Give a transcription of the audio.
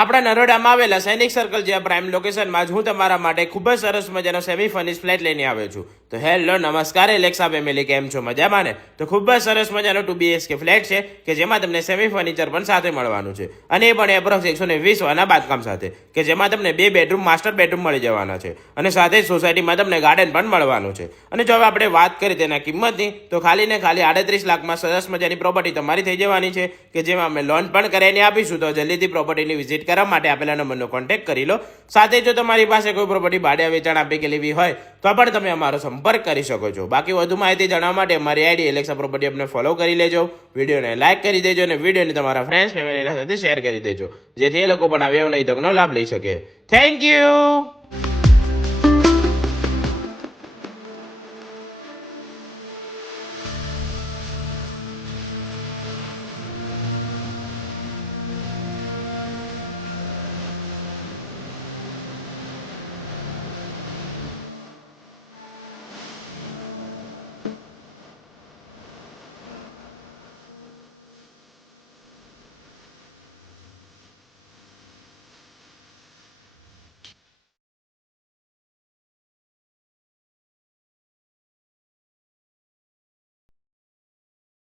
આપણા નરોડામાં આવેલા સૈનિક સર્કલ જેવા પ્રાઇમ લોકેશનમાં હું તમારા માટે ખૂબ જ સરસ મજાનો સેમી ફર્નિશ ફ્લેટ લઈને આવ્યો છું. તો હેલો નમસ્કાર એલેક્સા ફેમિલી, કેમ છો? મજામાં ને? તો ખૂબ જ સરસ મજાનો 2 BHK ફ્લેટ છે કે જેમાં તમને સેમી ફર્નિચર પણ સાથે મળવાનું છે, અને એ પણ એપ્રોક્સ 120 વાના બાંધકામ સાથે, કે જેમાં તમને 2 બેડરૂમ માસ્ટર બેડરૂમ મળી જવાના છે, અને સાથે જ સોસાયટીમાં તમને ગાર્ડન પણ મળવાનું છે. અને જો હવે આપણે વાત કરીએ તેના કિંમતની, તો ખાલી ને ખાલી 38 લાખમાં સરસ મજાની પ્રોપર્ટી તમારી થઈ જવાની છે, કે જેમાં અમે લોન પણ કરાવીને આપીશું. તો જલ્દીથી પ્રોપર્ટીની વિઝિટ કરવા માટે આપેલા નંબરનો કોન્ટેક્ટ કરી લો. સાથે જો તમારી પાસે કોઈ પ્રોપર્ટી ભાડે વેચાણ આપી કે લેવી હોય તો પણ તમે અમારો સંપર્ક કરી શકો છો. બાકી વધુ માહિતી જાણવા માટે અમારી આઈડી એલેક્સા પ્રોપર્ટી અમને ફોલો કરી લેજો, વિડીયોને લાઇક કરી દેજો, અને વિડીયોને તમારા ફ્રેન્ડ્સ ફેમિલીના સાથે શેર કરી દેજો, જેથી એ લોકો પણ આ વ્યવસાયિક તકનો લાભ લઈ શકે. Thank you.